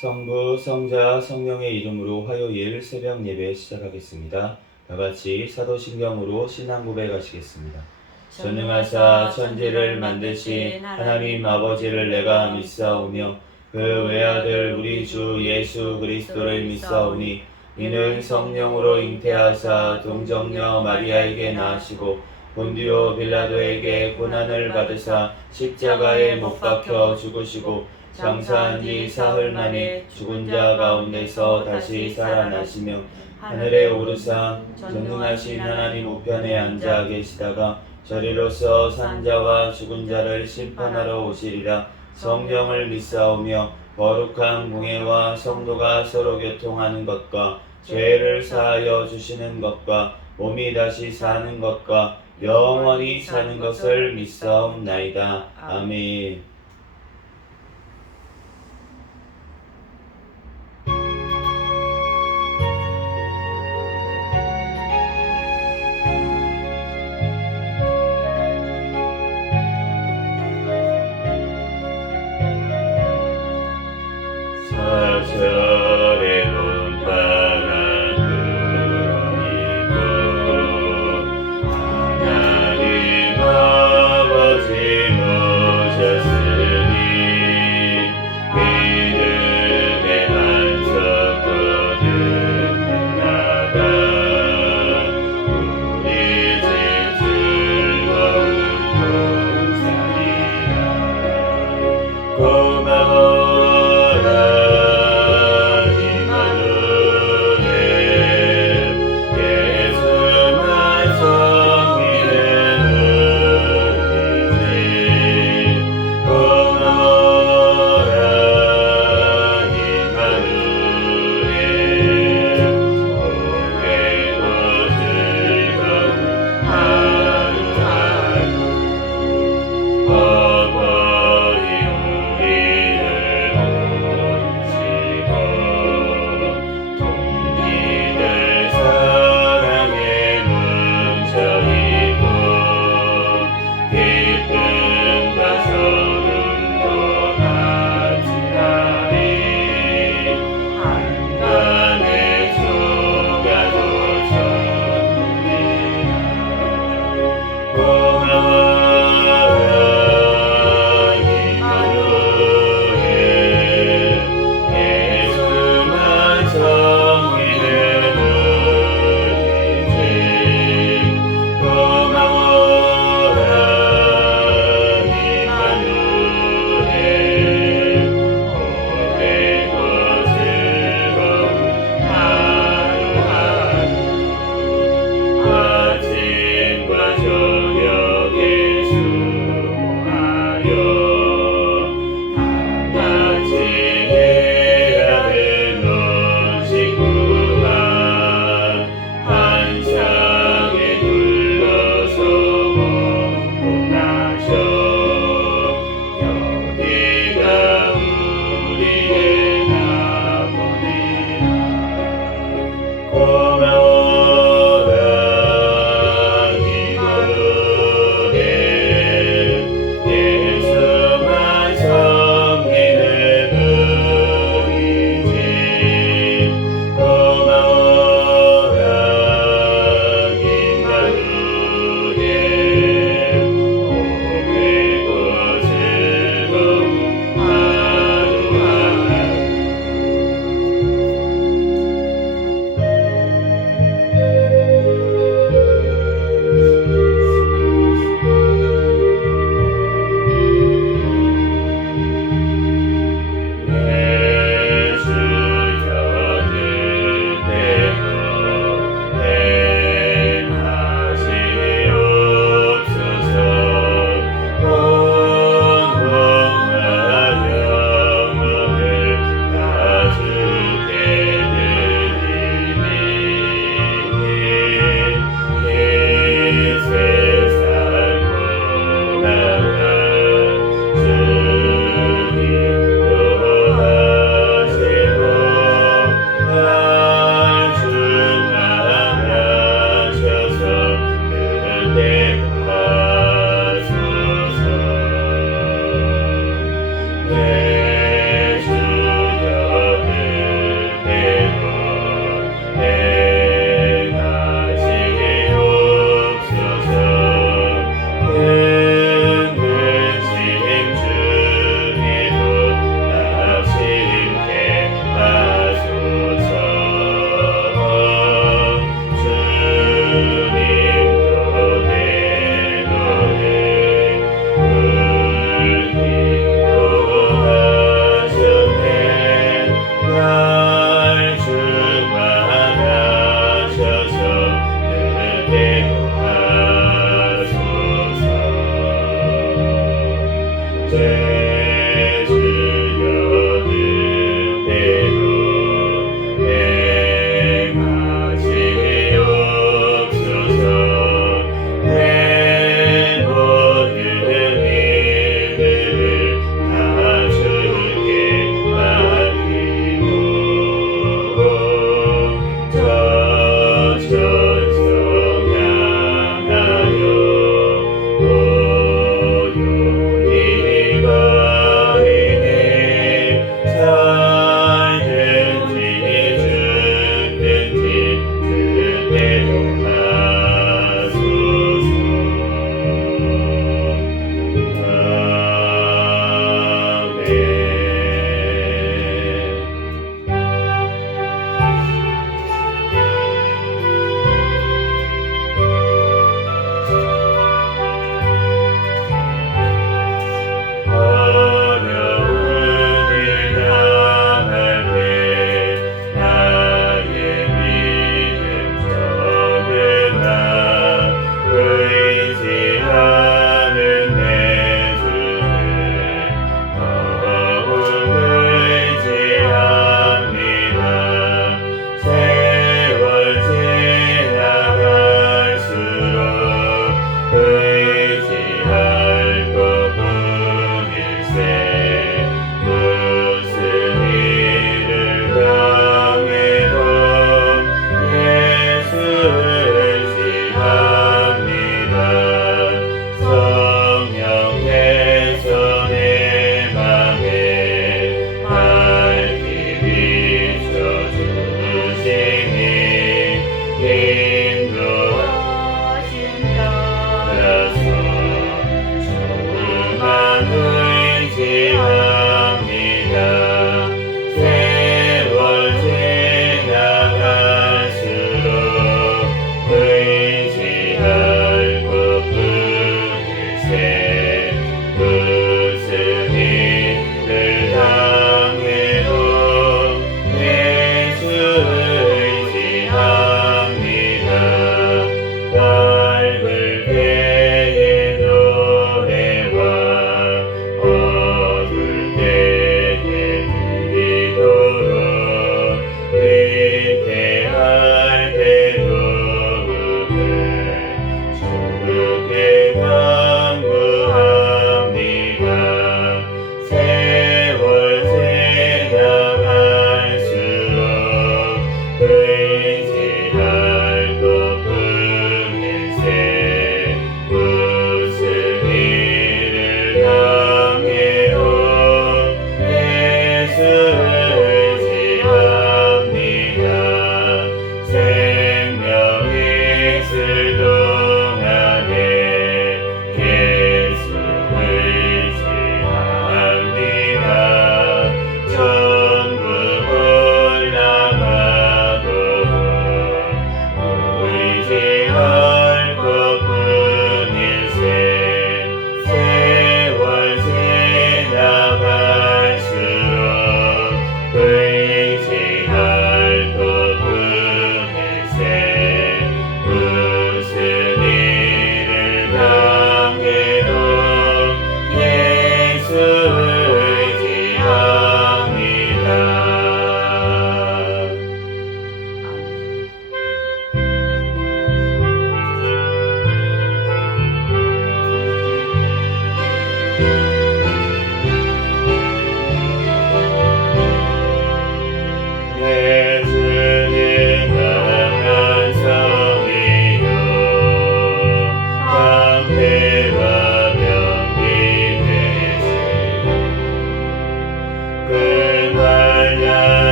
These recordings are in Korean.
성부, 성자, 성령의 이름으로 화요일 새벽 예배 시작하겠습니다. 다같이 사도신경으로 신앙 고백하시겠습니다. 전능하사 천지를 만드신 하나님 아버지를 내가 믿사오며 그 외아들 우리 주 예수 그리스도를 믿사오니 이는 성령으로 잉태하사 동정녀 마리아에게 낳으시고 본디오 빌라도에게 고난을 받으사 십자가에 못 박혀 죽으시고 장사한 지 사흘 만에 죽은 자 가운데서 다시 살아나시며 하늘에 오르사 전능하신 하나님 우편에 앉아 계시다가 저리로서 산자와 죽은 자를 심판하러 오시리라. 성령을 믿사오며 거룩한 공예와 성도가 서로 교통하는 것과 죄를 사하여 주시는 것과 몸이 다시 사는 것과 영원히 사는 것을 믿사옵나이다. 아멘. 사절의 논바람 불어있고 하나님 아버지 모셨으니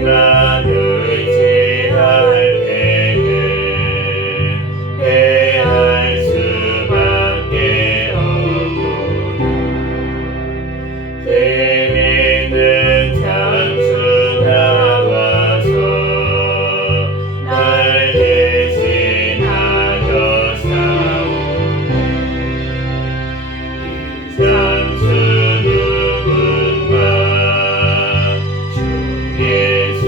내가 의지할 때는 패할 수밖에 없구나. 세미는 장수 나와서 날 대신하여 싸우네. 이 장수 누군가 주 예수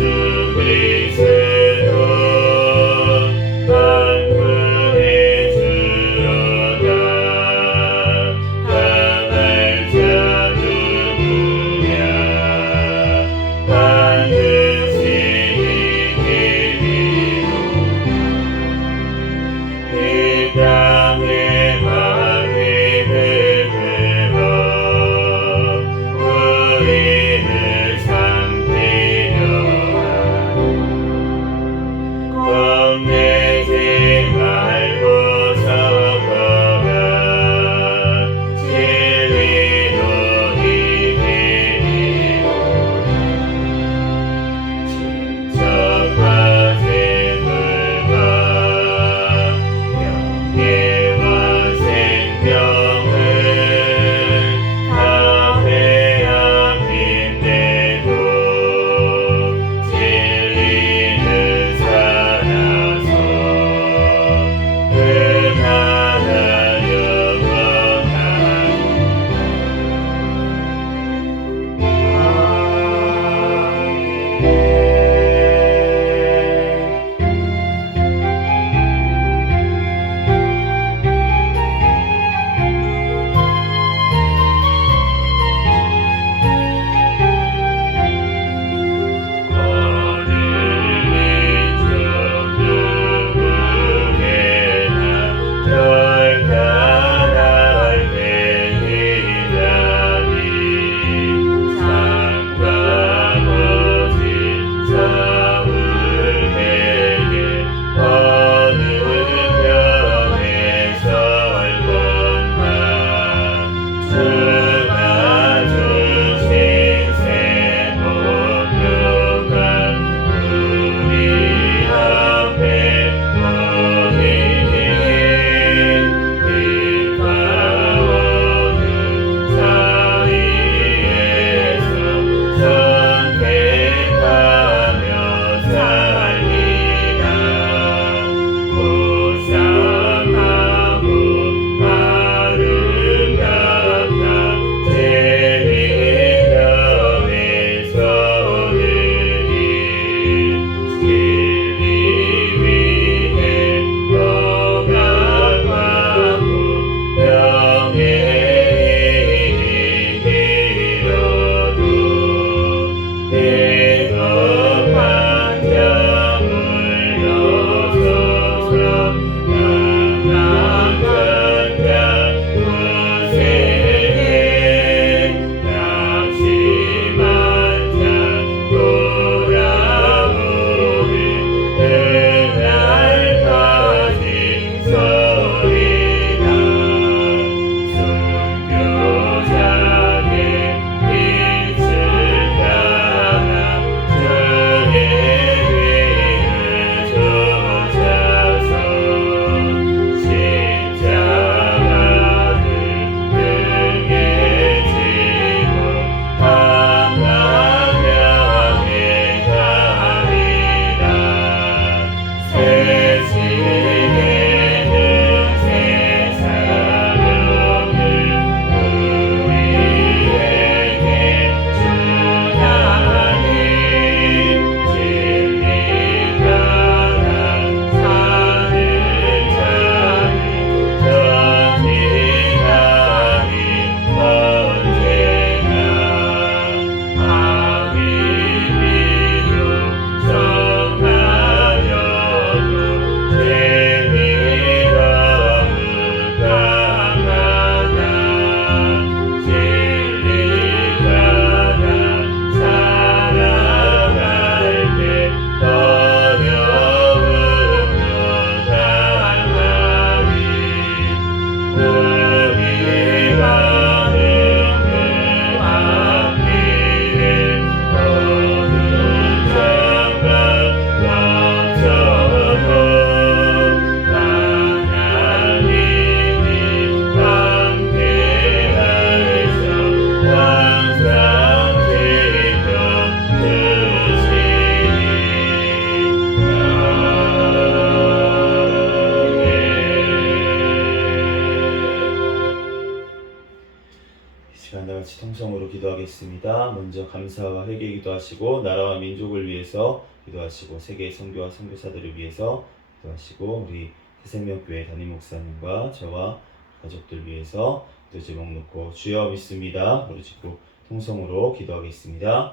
통성으로 기도하겠습니다. 먼저 감사와 회개 기도하시고 나라와 민족을 위해서 기도하시고 세계의 선교와 선교사들을 위해서 기도하시고 우리 새생명교회 담임 목사님과 저와 가족들 위해서 기도 제목 놓고 주여 믿습니다. 부르짖고 통성으로 기도하겠습니다.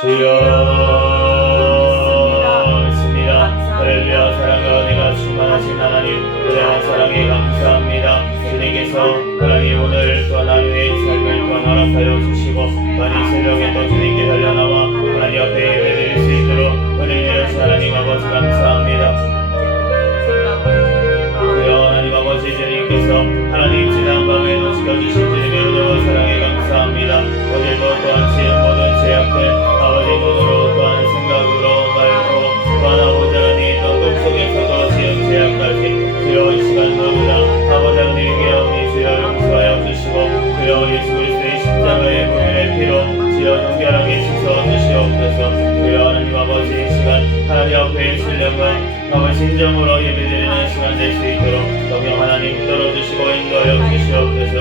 주여 믿습니다. 할렐루야. 사랑과 은혜가 충만하신 하나님, 은혜와 사랑에 감사합니다. 주님께서 하나님 오늘 또한 하루의 삶을 또한 허락하여 주시고 많이 새벽에 또 주님께 달려나와 하나님 앞에 예배드릴 수 있도록 은혜를 내려주신 하나님 아버지 감사합니다. 주여 하나님 아버지 주님께서 하나님 지난 밤에도 지켜주신 주님의 은혜와 사랑에 감사합니다. 오늘도 또한 지은 모든 죄악들 아버지 눈으로 또한 생각으로 말로 또한 아버지 하나님 또 꿈속에서도 지은 죄악까지 주여 이 시간 모두 다 아버지 하나님께 오니 주여 용서하여 주시고 주여 예수 그리스도의 십자가의 보혈의 피로 주여 정결하게 씻어 주시옵소서. 주여 하나님 아버지 이 시간 하나님 앞에 신령과 아버지 진정으로 예배드리는 시간 될 수 있도록 성령 하나님 떨어주시고 인도하여 주시옵소서.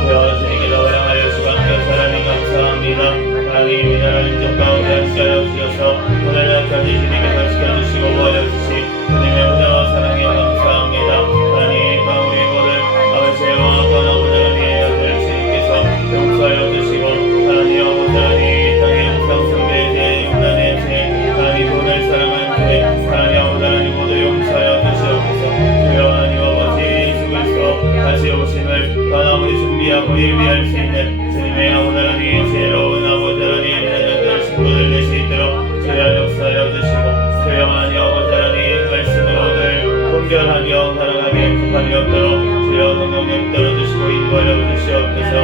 주여 주님께서 허락하여 주관하여 사랑에 감사합니다. 하나님 이 나라 인적 가운데 함께하여 주셔서 오늘날까지 주님께서 지켜주시고 보호하여 주시 주님의 은혜와 사랑에 감사합니다. 하나님 또한 우리 모든 아버지와 또한 아버지 하나님의 아들 주님께서 용서하여 주시고 하나님 아버지 하나님 땅의 영상 숭배의 죄 용난의 죄 하나님 돈을 사랑하는 죄 하나님 아버지 하나님 모두 용서하여 주시옵소서. 주여 하나님 아버지 예수 그리스도 다시 오심을 또한 아버지 준비하고 예비할 수 있는 주님의 아버지 하나님 새로운 아버지 하나님 자녀들 친구들 될 수 있도록 주여 역사하여 주시고 주여 하나님 아버지 하나님 말씀으로 늘 분별하며 살아가게 급함이 없도록 주여 성령님 떨어주시고 인도하여 주시옵소서.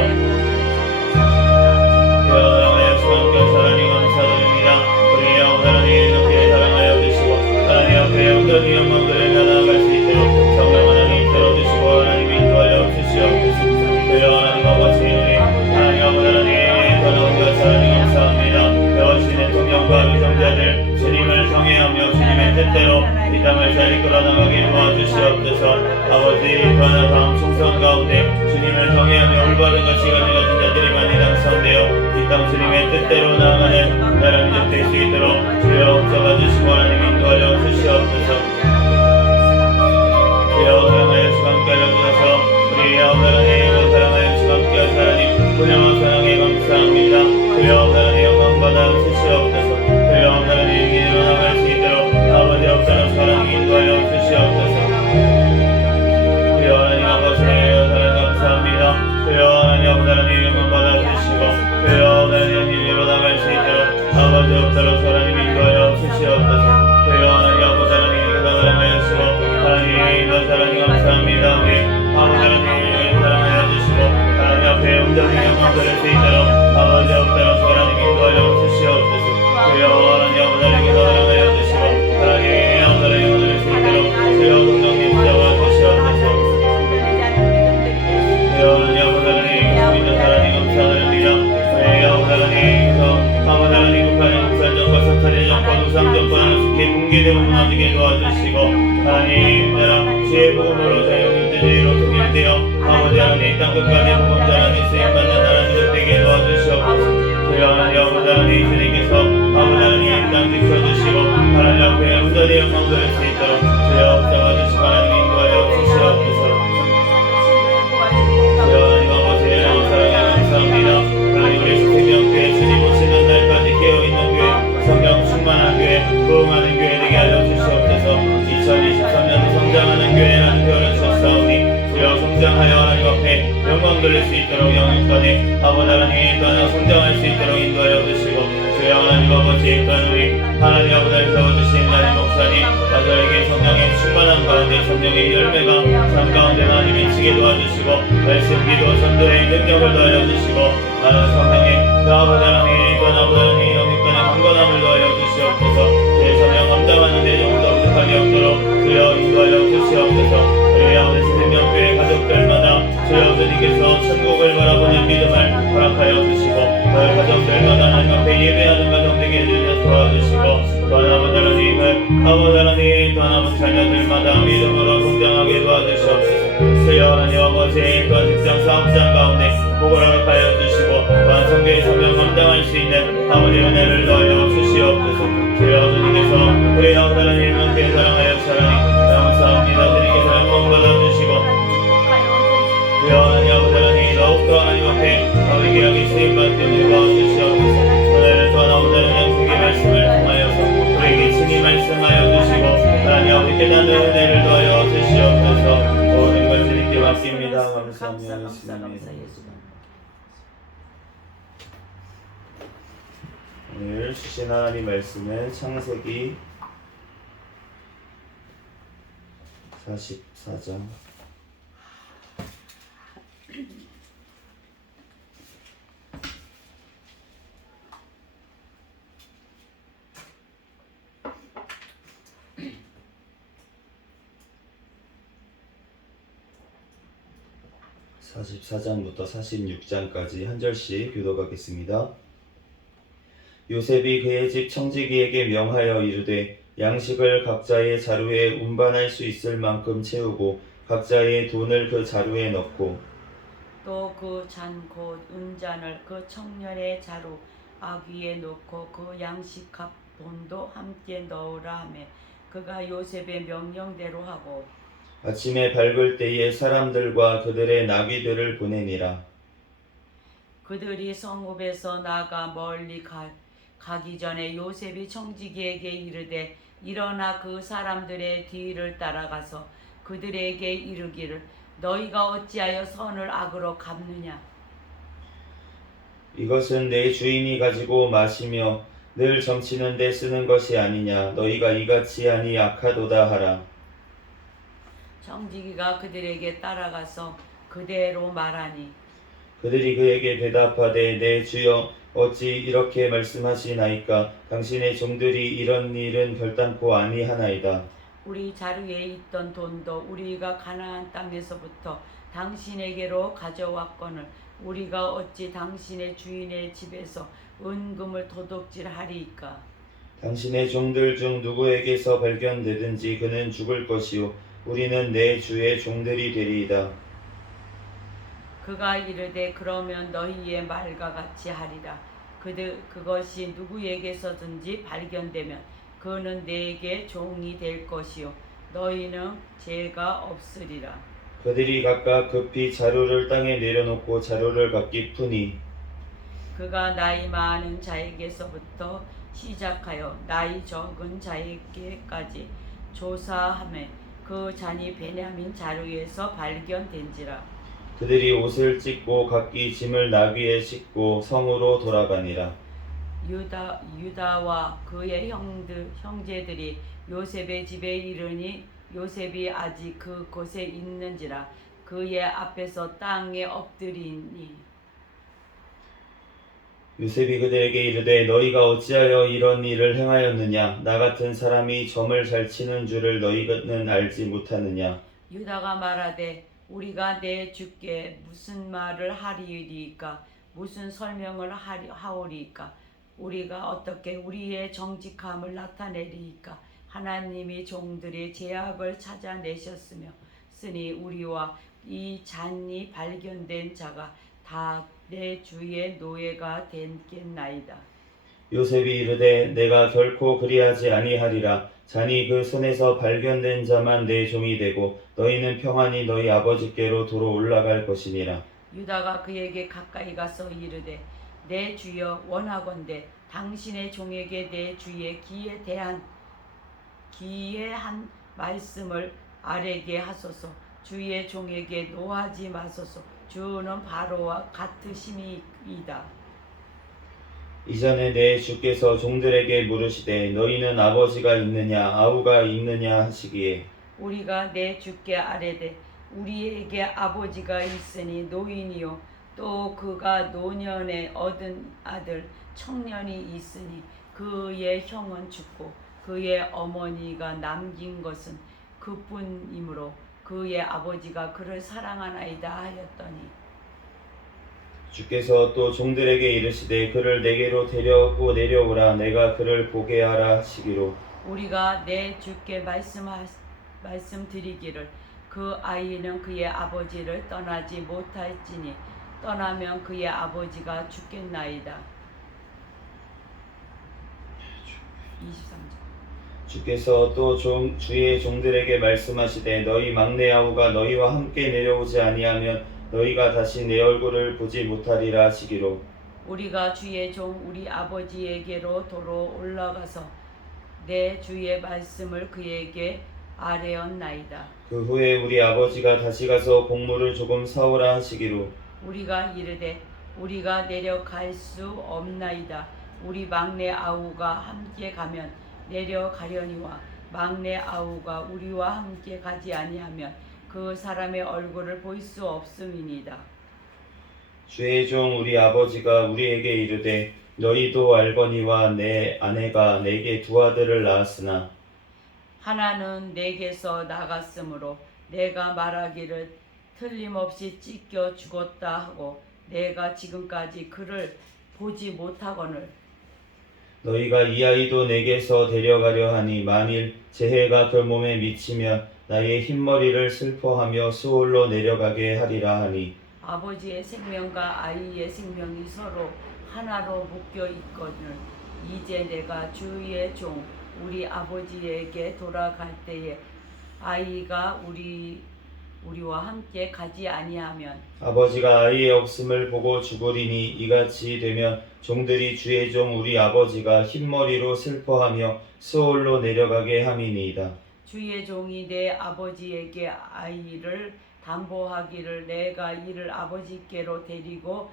주여 하나님 주님께 하나님 감사드립니다. 우리 하나님 높이 사랑하여 주시고 하나님 앞에 온전히 영광들을 나아갈 수 있도록 성령 하나님 들어주시고 하나님 인도하여 주시옵소서. 주여 하나님 아버지 우리 하나님 아버지 하나님 더러운 것 하나님 감사합니다. 배워주신 대통령과 위정자들 주님을 경외하며 주님의 뜻대로 이 땅을 잘 이끌어 나가게 도와주시옵소서. 아버지 또한 다음 총선 가운데 주님을 경외하며 올바른 가치가 되어진 자들이 많이 당선되어 이 땅 주님의 뜻대로 나아가는 나라 민족 될 수 있도록 주여 잡아주시고 하나님 인도하여 주시옵소서. 주여 사랑하여 주가 함께하여 주셔서 우리 하나님 사랑하여 주가 함께하여 하나님 은혜와 사랑에 감사합니다. 주여 하나님 영광 받아 주시옵소서. 주여 하나님 일어나갈 수 있도록 아버지 없다는 하나님 인도하여 주시옵소서. 주여 하나님 아버지 사랑 감사합니다. 주여 하나님 아버지 하나님 영광 받아 주시고 주여 하나님 일어나갈 수 있도록 아버지 없다는 하나님 인도하여 주시옵소서. 주여 하나님 아버지 하나님 사랑하여 주시고 하나님 사랑이 감사합니다. 우리 아버지 하나님 사랑하여 주시고 하나님 앞에 온전히 영광 드릴 수 있도록 아버지 없다는 하나님 인도하여 주시옵소서. 주여 하나님 아버지 하나님 사랑하여 주시고 하나님 아버지 하나님 드릴 수 있도록 주여 성령님 붙잡아 주시옵소서. 주여 하나님 아버지 하나님 믿는 하나님 감사드립니다. 주여 아버지 하나님께서 아버지 하나님 북한의 국산정과 사탄의 정권 우상정권을 속해 붕괴되고 무너지게 도와주시고 하나님 나라 주의 복음으로 자유민주주의로 통일되어 아버지 하나님 땅 끝까지 복음 전하니 쓰임받는 나라 민족 되게 도와주시옵소서. 주여 하나님 아버지 하나님 주님께서 아버지 하나님 땅 지켜주시고 하나님 앞에 온전히 영광 드릴 수 있도록 주여 붙잡아주시고 하나님 인도하여 주시옵소서. 주여 하나님 아버지 사랑에 감사합니다. 하나님 우리 새생명교회 주님 오시는 날까지 깨어있는 교회 성령 충만한 교회 부흥하는 교회 되게 하여 주시옵소서. 2023년 성장하는 교회라는 표현을 주셨사오니 주여 성장하여 하나님 앞에 영광 돌릴 수 있도록 영육까지 아버지 하나님 또한 성장할 수 있도록 인도하여 주시고 주여 하나님 아버지 또한 우리 하나님 아버지를 세워주신 나님 목사님 아들에게 성령의 충만한 가운데 성령의 열매가 삶 가운데 많이 미치게 도와주시고 말씀 기도 선도의 능력을 더하여 주시고 나는 성령의 아버지 하나님 또한 아버지 하나님 영육간의 강건함을 더하여 주시옵소서. 제 성령 감당하는 데 조금도 부족함이 없도록 주여 인도하여 주시옵소서. 우리 아버지 새생명교회 가족들마다 주여 주님께서 천국을 바라보는 믿음을 허락하여 주시고 너희 가정들마다 하나님 앞에 예배하는 가정 되게 해주셔서 도와주시고 또한 아버지 하나님을 아버지 하나님 또한 아버지 자녀들마다 믿음으로 성장하게 도와주시옵소서. 주여 하나님 아버지 또한 직장 사업장 가운데 보고를 하여 주시고 또한 성교의 사명 감당할 수 있는 아버지의 은혜를 더하여 주시옵소서. 주여 주님께서 우리 나오다는 일만께 사랑하여 사랑해 감사합니다. 주님께 사랑 복 받아주시고 주여 하나님 아버지 하나님 더욱더 하나님 앞에 아버지 귀하게 쓰임받게 되어 주시옵소서. 오늘 또한 아버지 하나님 말씀을 통하여서 우리에게 친히 말씀하여 주시고 하나님 아버지 깨닫는 은혜를 더하여 주시옵소서. 모든 걸 주님께 맡깁니다. 감사합니다. 오늘 주신 하나님 말씀은 창세기 44장 44장부터 46장까지 한 절씩 교독하겠습니다. 요셉이 그의 집 청지기에게 명하여 이르되 양식을 각자의 자루에 운반할 수 있을 만큼 채우고 각자의 돈을 그 자루에 넣고 또 그 잔 곧 은잔을 그 청년의 자루 아귀에 놓고 그 양식값 돈도 함께 넣으라 하며 그가 요셉의 명령대로 하고 아침에 밝을 때에 사람들과 그들의 나귀들을 보내니라. 그들이 성읍에서 나가 멀리 가기 전에 요셉이 청지기에게 이르되 일어나 그 사람들의 뒤를 따라가서 그들에게 이르기를 너희가 어찌하여 선을 악으로 갚느냐. 이것은 내 주인이 가지고 마시며 늘 점치는 데 쓰는 것이 아니냐. 너희가 이같이 하니 악하도다 하라. 청지기가 그들에게 따라가서 그대로 말하니 그들이 그에게 대답하되 내 주여 어찌 이렇게 말씀하시나이까. 당신의 종들이 이런 일은 결단코 아니하나이다. 우리 자루에 있던 돈도 우리가 가나안 땅에서부터 당신에게로 가져왔거늘 우리가 어찌 당신의 주인의 집에서 은금을 도둑질하리이까. 당신의 종들 중 누구에게서 발견되든지 그는 죽을 것이요 우리는 내 주의 종들이 되리이다. 그가 이르되 그러면 너희의 말과 같이 하리라. 그것이 누구에게서든지 발견되면 그는 내게 종이 될 것이요 너희는 죄가 없으리라. 그들이 각각 급히 자루를 땅에 내려놓고 자루를 갖기 푸니 그가 나이 많은 자에게서부터 시작하여 나이 적은 자에게까지 조사하매 그 잔이 베냐민 자루에서 발견된지라. 그들이 옷을 찢고 각기 짐을 나귀에 싣고 성으로 돌아가니라. 유다와 그의 형제들이 요셉의 집에 이르니 요셉이 아직 그곳에 있는지라. 그의 앞에서 땅에 엎드리니 요셉이 그들에게 이르되 너희가 어찌하여 이런 일을 행하였느냐. 나 같은 사람이 점을 잘 치는 줄을 너희는 알지 못하느냐. 유다가 말하되 우리가 내 주께 무슨 말을 하리이까. 무슨 설명을 하오리이까. 우리가 어떻게 우리의 정직함을 나타내리이까. 하나님이 종들의 죄악을 찾아내셨으며 쓰니 우리와 이 잔이 발견된 자가 다 내 주의 노예가 됐겠나이다. 요셉이 이르되 내가 결코 그리하지 아니하리라. 잔이 그 손에서 발견된 자만 내 종이 되고 너희는 평안히 너희 아버지께로 도로 올라갈 것이니라. 유다가 그에게 가까이 가서 이르되 내 주여 원하건대 당신의 종에게 내 주의 기이한 말씀을 아뢰게 하소서. 주의 종에게 노하지 마소서. 주는 바로와 같으심이이다. 이전에 내 주께서 종들에게 물으시되 너희는 아버지가 있느냐 아우가 있느냐 하시기에 우리가 내 주께 아뢰되 우리에게 아버지가 있으니 노인이요 또 그가 노년에 얻은 아들 청년이 있으니 그의 형은 죽고 그의 어머니가 남긴 것은 그뿐이므로 그의 아버지가 그를 사랑하나이다 하였더니 주께서 또 종들에게 이르시되 그를 내게로 데려오고 내려오라. 내가 그를 보게 하라 하시기로 우리가 내 주께 말씀드리기를 그 아이는 그의 아버지를 떠나지 못할지니 떠나면 그의 아버지가 죽겠나이다. 23절. 주께서 또 주의 종들에게 말씀하시되 너희 막내 아우가 너희와 함께 내려오지 아니하면 너희가 다시 내 얼굴을 보지 못하리라 하시기로. 우리가 주의 종 우리 아버지에게로 도로 올라가서 내 주의 말씀을 그에게 아뢰었나이다. 그 후에 우리 아버지가 다시 가서 곡물을 조금 사오라 하시기로. 우리가 이르되 우리가 내려갈 수 없나이다. 우리 막내 아우가 함께 가면 내려가려니와 막내 아우가 우리와 함께 가지 아니하면 그 사람의 얼굴을 볼 수 없음이니이다. 주의 종 우리 아버지가 우리에게 이르되 너희도 알거니와 내 아내가 내게 두 아들을 낳았으나 하나는 내게서 나갔으므로 내가 말하기를 틀림없이 찢겨 죽었다 하고 내가 지금까지 그를 보지 못하거늘 너희가 이 아이도 내게서 데려가려 하니 만일 재해가 그 몸에 미치면 나의 흰머리를 슬퍼하며 수올로 내려가게 하리라 하니. 아버지의 생명과 아이의 생명이 서로 하나로 묶여 있거늘 이제 내가 주의 종 우리 아버지에게 돌아갈 때에 아이가 우리와 함께 가지 아니하면 아버지가 아이의 없음을 보고 죽으리니 이같이 되면 종들이 주의 종 우리 아버지가 흰머리로 슬퍼하며 수올로 내려가게 함이니이다. 주의 종이 내 아버지에게 아이를 담보하기를 내가 이를 아버지께로 데리고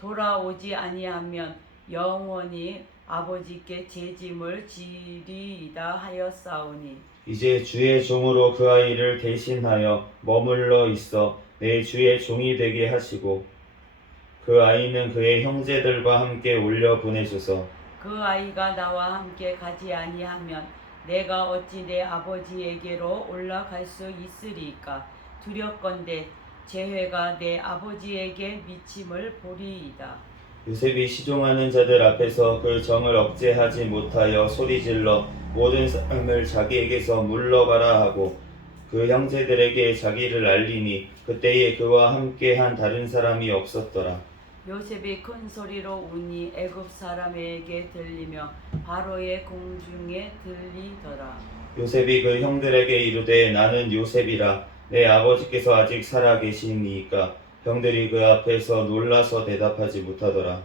돌아오지 아니하면 영원히 아버지께 죄짐을 지리이다 하였사오니 이제 주의 종으로 그 아이를 대신하여 머물러 있어 내 주의 종이 되게 하시고 그 아이는 그의 형제들과 함께 올려 보내소서. 그 아이가 나와 함께 가지 아니하면 내가 어찌 내 아버지에게로 올라갈 수 있으리까. 두렵건대 재회가 내 아버지에게 미침을 보리이다. 요셉이 시종하는 자들 앞에서 그 정을 억제하지 못하여 소리질러 모든 사람을 자기에게서 물러가라 하고 그 형제들에게 자기를 알리니 그때에 그와 함께한 다른 사람이 없었더라. 요셉이 큰 소리로 우니 애굽 사람에게 들리며 바로의 공중에 들리더라. 요셉이 그 형들에게 이르되 나는 요셉이라 내 아버지께서 아직 살아 계시니까 형들이 그 앞에서 놀라서 대답하지 못하더라.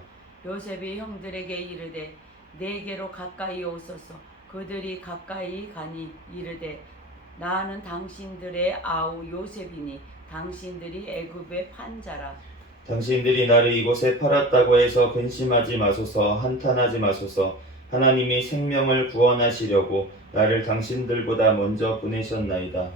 요셉이 형들에게 이르되 내게로 가까이 오소서. 그들이 가까이 가니 이르되 나는 당신들의 아우 요셉이니 당신들이 애굽의 판자라. 당신들이 나를 이곳에 팔았다고 해서 근심하지 마소서. 한탄하지 마소서. 하나님이 생명을 구원하시려고 나를 당신들보다 먼저 보내셨나이다.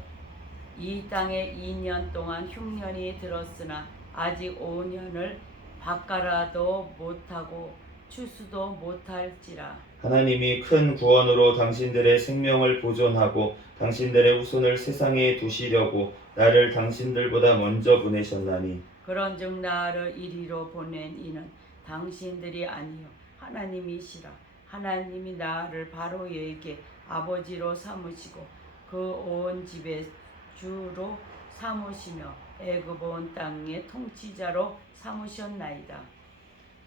이 땅에 2년 동안 흉년이 들었으나 아직 5년을 밭가라도 못하고 추수도 못할지라. 하나님이 큰 구원으로 당신들의 생명을 보존하고 당신들의 후손을 세상에 두시려고 나를 당신들보다 먼저 보내셨나니 그런즉 나를 이리로 보낸 이는 당신들이 아니요 하나님이시라. 하나님이 나를 바로에게 아버지로 삼으시고 그 온 집의 주로 삼으시며 애굽 온 땅의 통치자로 삼으셨나이다.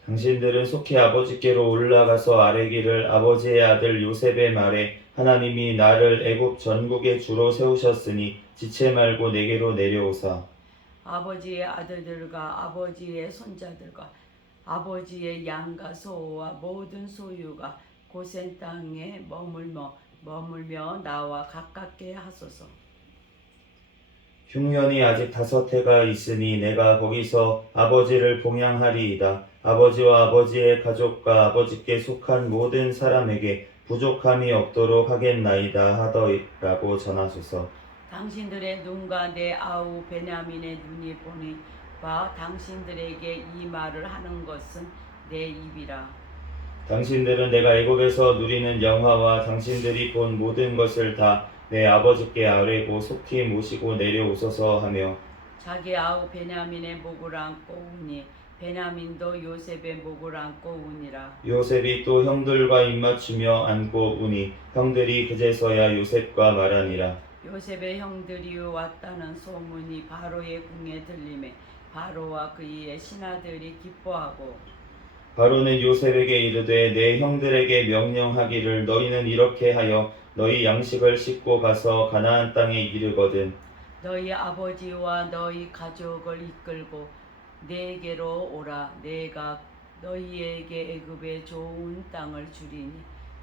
당신들은 속히 아버지께로 올라가서 아뢰기를 아버지의 아들 요셉의 말에 하나님이 나를 애굽 전국의 주로 세우셨으니 지체 말고 내게로 내려오사. 아버지의 아들들과 아버지의 손자들과 아버지의 양과 소와 모든 소유가 고센 땅에 머물며 나와 가깝게 하소서. 흉년이 아직 5해가 있으니 내가 거기서 아버지를 봉양하리이다. 아버지와 아버지의 가족과 아버지께 속한 모든 사람에게 부족함이 없도록 하겠나이다 하더라고 전하소서. 당신들의 눈과 내 아우 베냐민의 눈이 보니 봐 당신들에게 이 말을 하는 것은 내 입이라. 당신들은 내가 애굽에서 누리는 영화와 당신들이 본 모든 것을 다 내 아버지께 아뢰고 속히 모시고 내려오소서 하며 자기 아우 베냐민의 목을 안고 우니 베냐민도 요셉의 목을 안고 우니라. 요셉이 또 형들과 입맞추며 안고 우니 형들이 그제서야 요셉과 말하니라. 요셉의 형들이 왔다는 소문이 바로의 궁에 들리매 바로와 그의 신하들이 기뻐하고 바로는 요셉에게 이르되 내 형들에게 명령하기를 너희는 이렇게 하여 너희 양식을 싣고 가서 가나안 땅에 이르거든 너희 아버지와 너희 가족을 이끌고 내게로 오라. 내가 너희에게 애굽의 좋은 땅을 주리니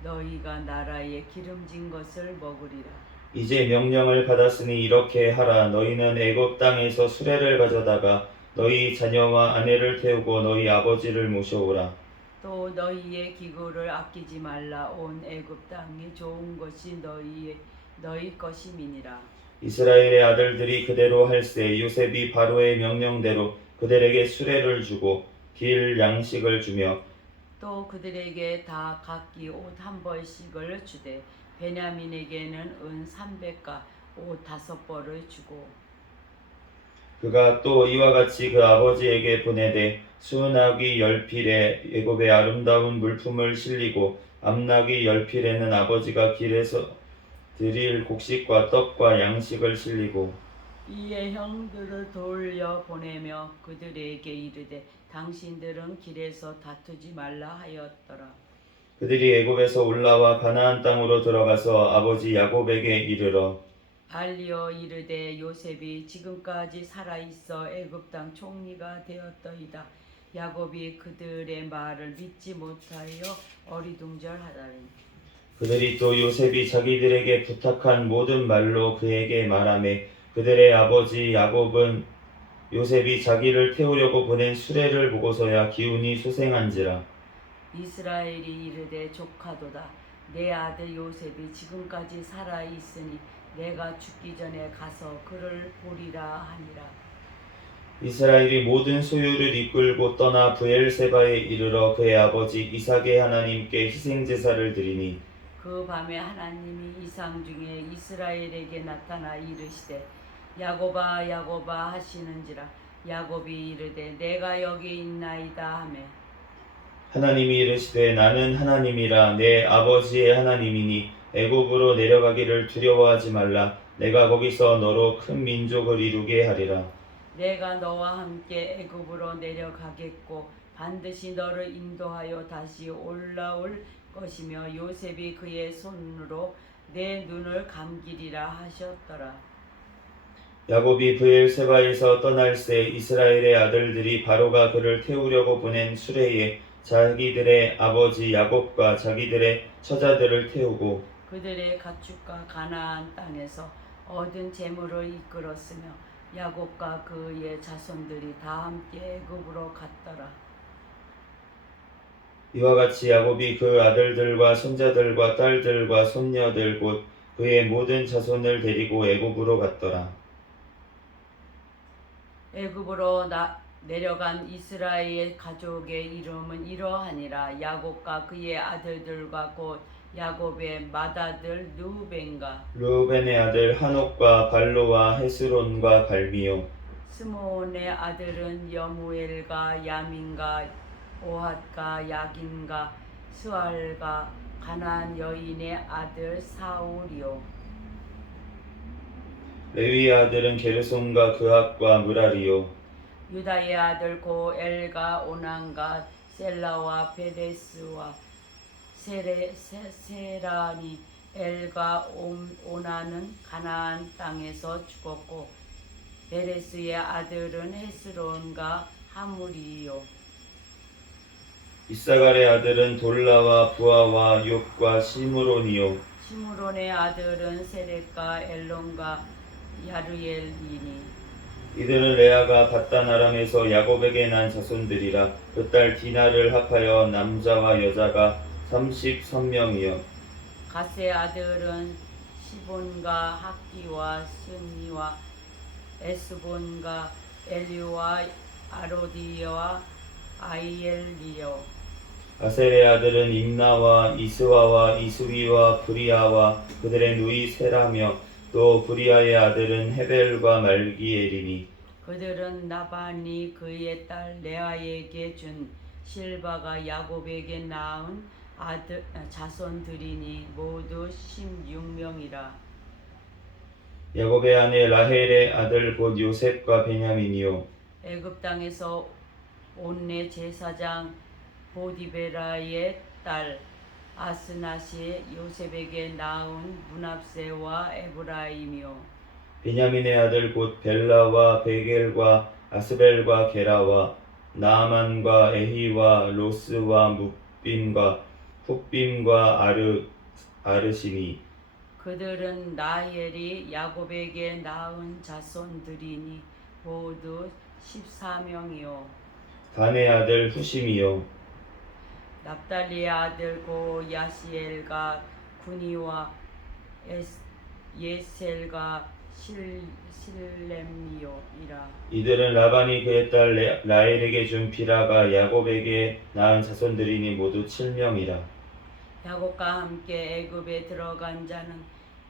너희가 나라의 기름진 것을 먹으리라. 이제 명령을 받았으니 이렇게 하라 너희는 애굽 땅에서 수레를 가져다가 너희 자녀와 아내를 태우고 너희 아버지를 모셔오라 또 너희의 기구를 아끼지 말라. 온 애굽 땅이 좋은 것이 너희 것임이니라. 이스라엘의 아들들이 그대로 할세 요셉이 바로의 명령대로 그들에게 수레를 주고 길 양식을 주며 또 그들에게 다 각기 옷 한 벌씩을 주되 베냐민에게는 은 300가 옷 5벌을 주고 그가 또 이와 같이 그 아버지에게 보내되 수나귀 10필에 애굽의 아름다운 물품을 실리고 암나귀 10필에는 아버지가 길에서 드릴 곡식과 떡과 양식을 실리고 이에 형들을 돌려 보내며 그들에게 이르되 당신들은 길에서 다투지 말라 하였더라. 그들이 애굽에서 올라와 가나안 땅으로 들어가서 아버지 야곱에게 이르러 알리어 이르되 요셉이 지금까지 살아 있어 애굽 땅 총리가 되었더이다. 야곱이 그들의 말을 믿지 못하여 어리둥절하다니. 그들이 또 요셉이 자기들에게 부탁한 모든 말로 그에게 말하매 그들의 아버지 야곱은 요셉이 자기를 태우려고 보낸 수레를 보고서야 기운이 쇠생한지라 이스라엘이 이르되 조카도다. 내 아들 요셉이 지금까지 살아 있으니 내가 죽기 전에 가서 그를 보리라 하니라. 이스라엘이 모든 소유를 이끌고 떠나 브엘세바에 이르러 그의 아버지 이삭의 하나님께 희생제사를 드리니 그 밤에 하나님이 이상 중에 이스라엘에게 나타나 이르시되 야곱아 야곱아 하시는지라. 야곱이 이르되 내가 여기 있나이다 하매 하나님이 이르시되 나는 하나님이라 내 아버지의 하나님이니 애굽으로 내려가기를 두려워하지 말라 내가 거기서 너로 큰 민족을 이루게 하리라 내가 너와 함께 애굽으로 내려가겠고 반드시 너를 인도하여 다시 올라올 것이며 요셉이 그의 손으로 내 눈을 감기리라 하셨더라. 야곱이 브엘세바에서 떠날새 이스라엘의 아들들이 바로가 그를 태우려고 보낸 수레에 자기들의 아버지 야곱과 자기들의 처자들을 태우고 그들의 가축과 가나안 땅에서 얻은 재물을 이끌었으며 야곱과 그의 자손들이 다 함께 애굽으로 갔더라. 이와 같이 야곱이 그 아들들과 손자들과 딸들과 손녀들 곧 그의 모든 자손을 데리고 애굽으로 갔더라. 애굽으로 내려간 이스라엘 가족의 이름은 이러하니라. 야곱과 그의 아들들과 곧 야곱의 맏아들 르우벤의 아들 한옥과 발로와 헤스론과 갈미요 스므온의 아들은 여무엘과 야민과 오핫과 야긴과 스알과 가나안 여인의 아들 사울이요 레위의 아들은 게르솜과 그핫과 무라리요 유다의 아들 고엘과 오난과 셀라와 베레스와 세라니 엘과 오나는 가나안 땅에서 죽었고 베레스의 아들은 헤스론과 하물이요 이사갈의 아들은 돌라와 부아와 욥과 시므론이요 시므론의 아들은 세렉과 엘론과 야르엘이니 이들은 레아가 바단 아람에서 야곱에게 난 자손들이라 그 딸 디나를 합하여 남자와 여자가 33명이요 가세 아들은 시본과 학기와 순이와 에스본과 엘리와 아로디와 아이엘리요 아셀의 아들은 임나와 이스와와 이스위와 브리아와 그들의 누이 세라며 또 브리아의 아들은 헤벨과 말기엘이니 그들은 나반이 그의 딸 레아에게 준 실바가 야곱에게 낳은 자손들이니 모두 16명이라. 야곱의 아내 라헬의 아들 곧 요셉과 베냐민이요 애굽 땅에서 온내 제사장 보디베라의 딸 아스낫이 요셉에게 낳은 문합세와 에브라임이요 베냐민의 아들 곧 벨라와 베겔과 아스벨과 게라와 나아만과 에히와 로스와 묵빔과 훗빔과 아르시니 그들은 라헬이 야곱에게 낳은 자손들이니 모두 14명이요 단의 아들 후심이요 납달리의 아들 고야시엘과 구니와 예셀과 실렘이요이라 이들은 라반이 그의 딸 라헬에게 준 비라가 야곱에게 낳은 자손들이니 모두 7명이라 야곱과 함께 애굽에 들어간 자는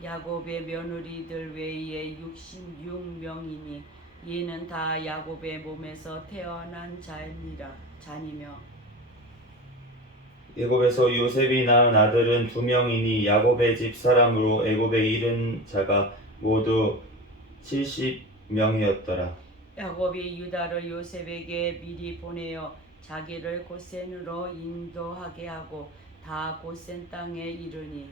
야곱의 며느리들 외에 66명이니 이는 다 야곱의 몸에서 태어난 자니며 애굽에서 요셉이 낳은 아들은 2명이니 야곱의 집 사람으로 애굽에 이른 자가 모두 70명이었더라. 야곱이 유다를 요셉에게 미리 보내어 자기를 고센으로 인도하게 하고 다 고센 땅에 이르니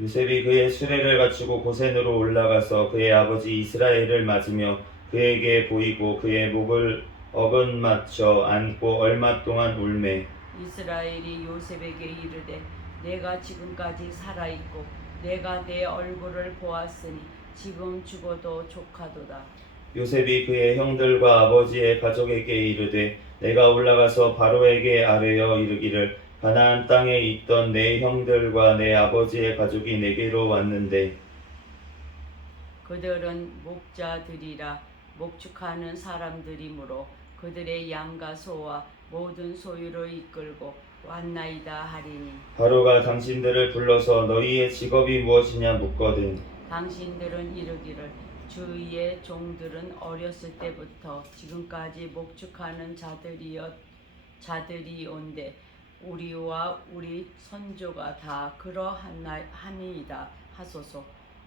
요셉이 그의 수레를 갖추고 고센으로 올라가서 그의 아버지 이스라엘을 맞으며 그에게 보이고 그의 목을 어긋맞춰 안고 얼마 동안 울매 이스라엘이 요셉에게 이르되 내가 지금까지 살아있고 내가 내 얼굴을 보았으니 지금 죽어도 족하도다. 요셉이 그의 형들과 아버지의 가족에게 이르되 내가 올라가서 바로에게 아뢰어 이르기를 가나안 땅에 있던 내 형들과 내 아버지의 가족이 내게로 왔는데 그들은 목자들이라 목축하는 사람들이므로 그들의 양과 소와 모든 소유를 이끌고 왔나이다 하리니 바로가 당신들을 불러서 너희의 직업이 무엇이냐 묻거든 당신들은 이르기를 주의 종들은 어렸을 때부터 지금까지 목축하는 자들이온데 우리와 우리 선조가 다 그러하니이다 하소서.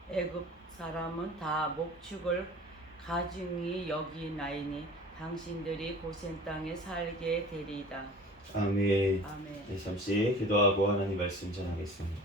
애굽 사람은 다 목축을 가증히 여기나이니 당신들이 고센 땅에 살게 되리이다. 아멘. 아멘. 네, 잠시 기도하고 하나님 말씀 전하겠습니다.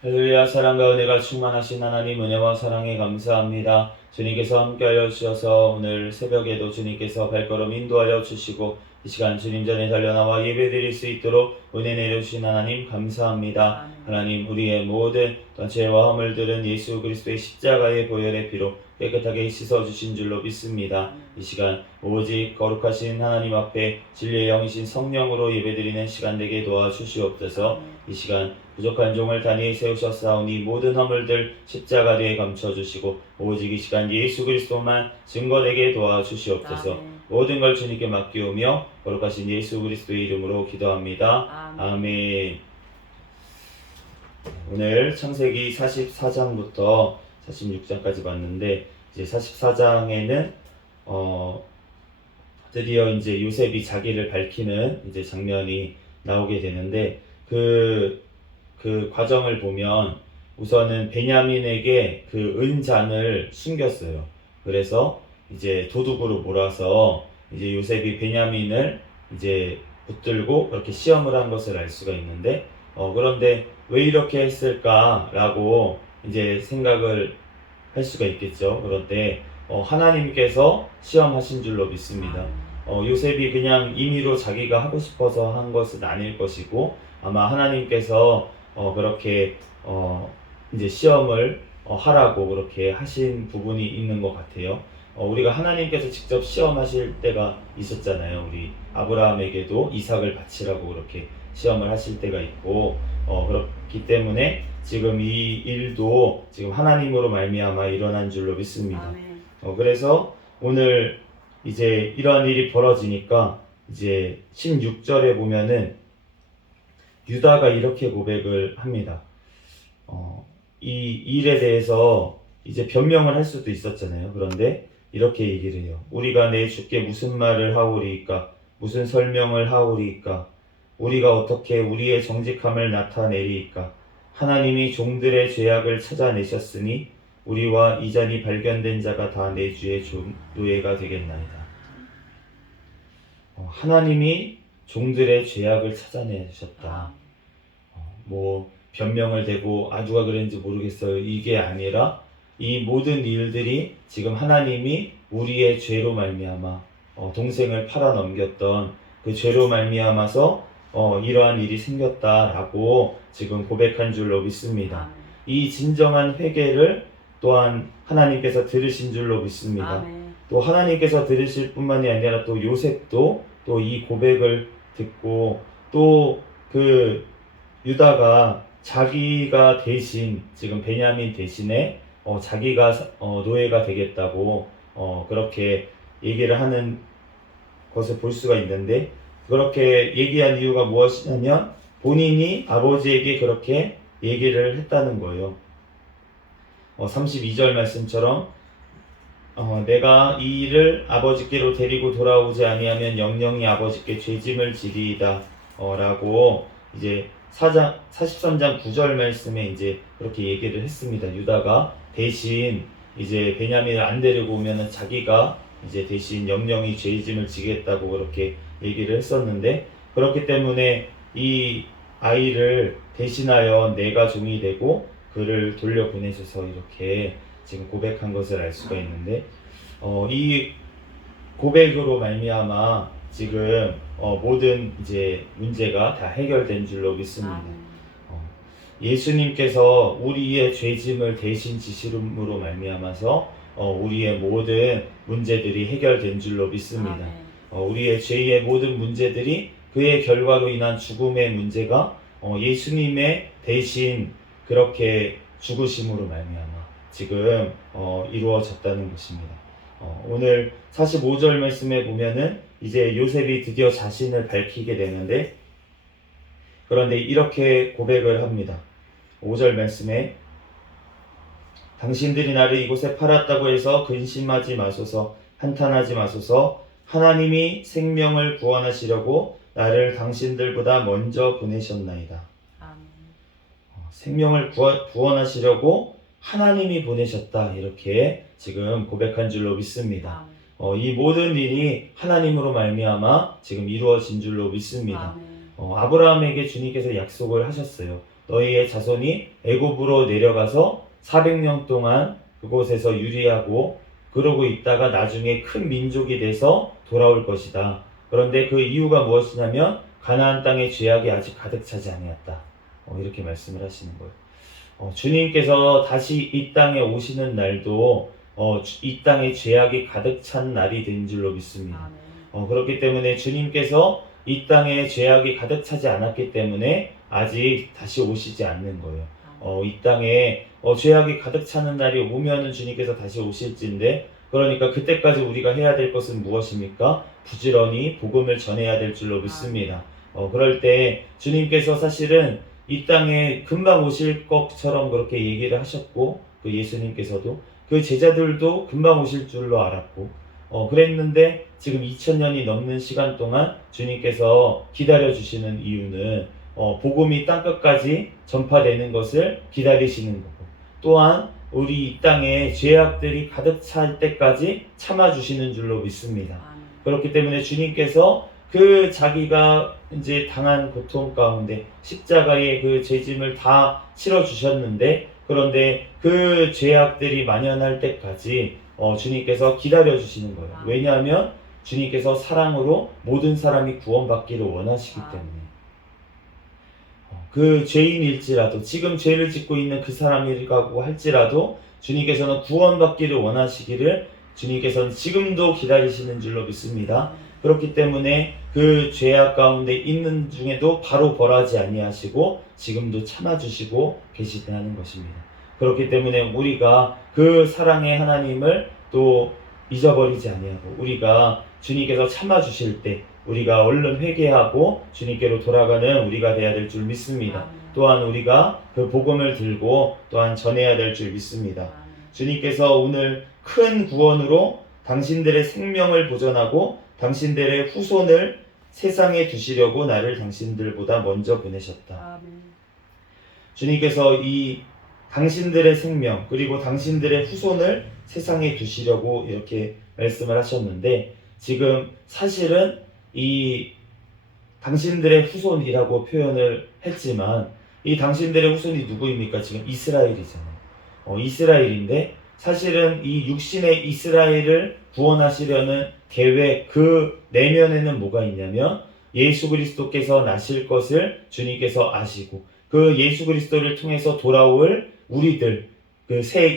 할렐루야. 사랑과 은혜가 충만하신 하나님 은혜와 사랑에 감사합니다. 주님께서 함께하여 주셔서 오늘 새벽에도 주님께서 발걸음 인도하여 주시고 이 시간 주님 전에 달려나와 예배드릴 수 있도록 은혜 내려주신 하나님 감사합니다. 아멘. 하나님 우리의 모든 죄와 허물들은 예수 그리스도의 십자가의 보혈의 피로 깨끗하게 씻어주신 줄로 믿습니다. 이 시간 오직 거룩하신 하나님 앞에 진리의 영이신 성령으로 예배드리는 시간 되게 도와주시옵소서. 이 시간 부족한 종을 단히 세우셨사오니 모든 허물들 십자가에 감춰주시고 오직 이 시간 예수 그리스도만 증거되게 도와주시옵소서. 아멘. 모든 걸 주님께 맡기오며 거룩하신 예수 그리스도의 이름으로 기도합니다. 아멘. 오늘 창세기 44장부터 46장까지 봤는데 이제 44장에는 드디어 이제 요셉이 자기를 밝히는 이제 장면이 나오게 되는데 그 과정을 보면 우선은 베냐민에게 그 은잔을 숨겼어요. 그래서 이제 도둑으로 몰아서 이제 요셉이 베냐민을 이제 붙들고 그렇게 시험을 한 것을 알 수가 있는데 그런데 왜 이렇게 했을까라고 이제 생각을 할 수가 있겠죠. 그런데 하나님께서 시험하신 줄로 믿습니다. 요셉이 그냥 임의로 자기가 하고 싶어서 한 것은 아닐 것이고 아마 하나님께서 그렇게 이제 시험을 하라고 그렇게 하신 부분이 있는 것 같아요. 우리가 하나님께서 직접 시험하실 때가 있었잖아요. 우리 아브라함에게도 이삭을 바치라고 그렇게 시험을 하실 때가 있고 그렇기 때문에 지금 이 일도 지금 하나님으로 말미암아 일어난 줄로 믿습니다. 그래서 오늘 이제 이러한 일이 벌어지니까 이제 16절에 보면은 유다가 이렇게 고백을 합니다. 이 일에 대해서 이제 변명을 할 수도 있었잖아요. 그런데 이렇게 얘기를 해요. 우리가 내 주께 무슨 말을 하오리이까? 무슨 설명을 하오리이까? 우리가 어떻게 우리의 정직함을 나타내리이까? 하나님이 종들의 죄악을 찾아내셨으니 우리와 이전이 발견된 자가 다 내 주의 노예가 되겠나이다. 하나님이 종들의 죄악을 찾아내셨다. 뭐 변명을 대고 누가 그랬는지 모르겠어요. 이게 아니라 이 모든 일들이 지금 하나님이 우리의 죄로 말미암아 동생을 팔아넘겼던 그 죄로 말미암아서 이러한 일이 생겼다라고 지금 고백한 줄로 믿습니다. 이 진정한 회개를 또한 하나님께서 들으신 줄로 믿습니다. 아멘. 또 하나님께서 들으실 뿐만이 아니라 또 요셉도 또 이 고백을 듣고 또 그 유다가 자기가 대신 지금 베냐민 대신에 자기가 노예가 되겠다고 그렇게 얘기를 하는 것을 볼 수가 있는데, 그렇게 얘기한 이유가 무엇이냐면 본인이 아버지에게 그렇게 얘기를 했다는 거예요. 32절 말씀처럼 내가 이 일을 아버지께로 데리고 돌아오지 아니하면 영영이 아버지께 죄짐을 지리이다 라고 이제 43장 9절 말씀에 이제 그렇게 얘기를 했습니다. 유다가 대신 이제 베냐민을 안 데리고 오면은 자기가 이제 대신 영영이 죄짐을 지겠다고 그렇게 얘기를 했었는데, 그렇기 때문에 이 아이를 대신하여 내가 종이 되고 그를 돌려보내셔서 이렇게 지금 고백한 것을 알 수가 있는데, 이 고백으로 말미암아 지금 모든 이제 문제가 다 해결된 줄로 믿습니다. 예수님께서 우리의 죄짐을 대신 지심으로 말미암아서 우리의 모든 문제들이 해결된 줄로 믿습니다. 우리의 죄의 모든 문제들이 그의 결과로 인한 죽음의 문제가 예수님의 대신 그렇게 죽으심으로 말미암아 지금 이루어졌다는 것입니다. 오늘 45절 말씀에 보면은 이제 요셉이 드디어 자신을 밝히게 되는데, 그런데 이렇게 고백을 합니다. 5절 말씀에 당신들이 나를 이곳에 팔았다고 해서 근심하지 마소서, 한탄하지 마소서. 하나님이 생명을 구원하시려고 나를 당신들보다 먼저 보내셨나이다. 생명을 구원하시려고 하나님이 보내셨다, 이렇게 지금 고백한 줄로 믿습니다. 이 모든 일이 하나님으로 말미암아 지금 이루어진 줄로 믿습니다. 아브라함에게 주님께서 약속을 하셨어요. 너희의 자손이 애굽으로 내려가서 400년 동안 그곳에서 유리하고 그러고 있다가 나중에 큰 민족이 돼서 돌아올 것이다. 그런데 그 이유가 무엇이냐면 가나안 땅의 죄악이 아직 가득 차지 아니었다. 이렇게 말씀을 하시는 거예요. 주님께서 다시 이 땅에 오시는 날도 이 땅에 죄악이 가득 찬 날이 된 줄로 믿습니다. 그렇기 때문에 주님께서 이 땅에 죄악이 가득 차지 않았기 때문에 아직 다시 오시지 않는 거예요. 이 땅에 죄악이 가득 차는 날이 오면은 주님께서 다시 오실진데, 그러니까 그때까지 우리가 해야 될 것은 무엇입니까? 부지런히 복음을 전해야 될 줄로 믿습니다. 그럴 때 주님께서 사실은 이 땅에 금방 오실 것처럼 그렇게 얘기를 하셨고, 그 예수님께서도 그 제자들도 금방 오실 줄로 알았고 그랬는데 지금 2000년이 넘는 시간 동안 주님께서 기다려주시는 이유는 복음이 땅끝까지 전파되는 것을 기다리시는 거고, 또한 우리 이 땅에 죄악들이 가득 찰 때까지 참아주시는 줄로 믿습니다. 그렇기 때문에 주님께서 그 자기가 이제 당한 고통 가운데 십자가의 그 죄짐을 다 치러주셨는데, 그런데 그 죄악들이 만연할 때까지 주님께서 기다려주시는 거예요. 왜냐하면 주님께서 사랑으로 모든 사람이 구원받기를 원하시기 때문에. 그 죄인일지라도, 지금 죄를 짓고 있는 그 사람이라고 할지라도 주님께서는 구원받기를 원하시기를 주님께서는 지금도 기다리시는 줄로 믿습니다. 그렇기 때문에 그 죄악 가운데 있는 중에도 바로 벌하지 아니하시고 지금도 참아주시고 계시다는 것입니다. 그렇기 때문에 우리가 그 사랑의 하나님을 또 잊어버리지 아니하고, 우리가 주님께서 참아주실 때 우리가 얼른 회개하고 주님께로 돌아가는 우리가 되어야 될 줄 믿습니다. 또한 우리가 그 복음을 들고 또한 전해야 될 줄 믿습니다. 주님께서 오늘 큰 구원으로 당신들의 생명을 보존하고 당신들의 후손을 세상에 두시려고 나를 당신들보다 먼저 보내셨다. 주님께서 이 당신들의 생명 그리고 당신들의 후손을 세상에 두시려고 이렇게 말씀을 하셨는데, 지금 사실은 이 당신들의 후손이라고 표현을 했지만 이 당신들의 후손이 누구입니까? 지금 이스라엘이잖아요. 이스라엘인데 사실은 이 육신의 이스라엘을 구원하시려는 계획 그 내면에는 뭐가 있냐면 예수 그리스도께서 나실 것을 주님께서 아시고 그 예수 그리스도를 통해서 돌아올 우리들 그 새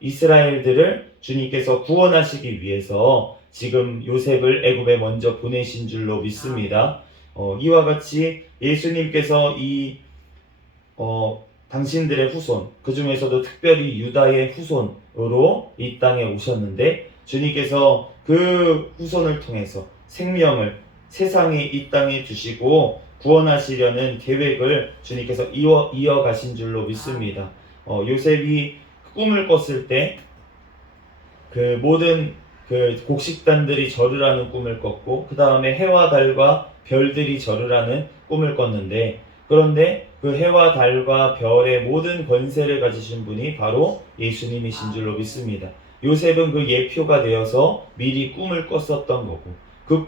이스라엘들을 주님께서 구원하시기 위해서 지금 요셉을 애굽에 먼저 보내신 줄로 믿습니다. 이와 같이 예수님께서 당신들의 후손, 그 중에서도 특별히 유다의 후손으로 이 땅에 오셨는데 주님께서 그 후손을 통해서 생명을 세상에 이 땅에 주시고 구원하시려는 계획을 주님께서 이어가신 줄로 믿습니다. 요셉이 꿈을 꿨을 때 그 모든 그 곡식단들이 절을 하는 꿈을 꿨고 그 다음에 해와 달과 별들이 절을 하는 꿈을 꿨는데, 그런데 그 해와 달과 별의 모든 권세를 가지신 분이 바로 예수님이신 줄로 믿습니다. 요셉은 그 예표가 되어서 미리 꿈을 꿨었던 거고 그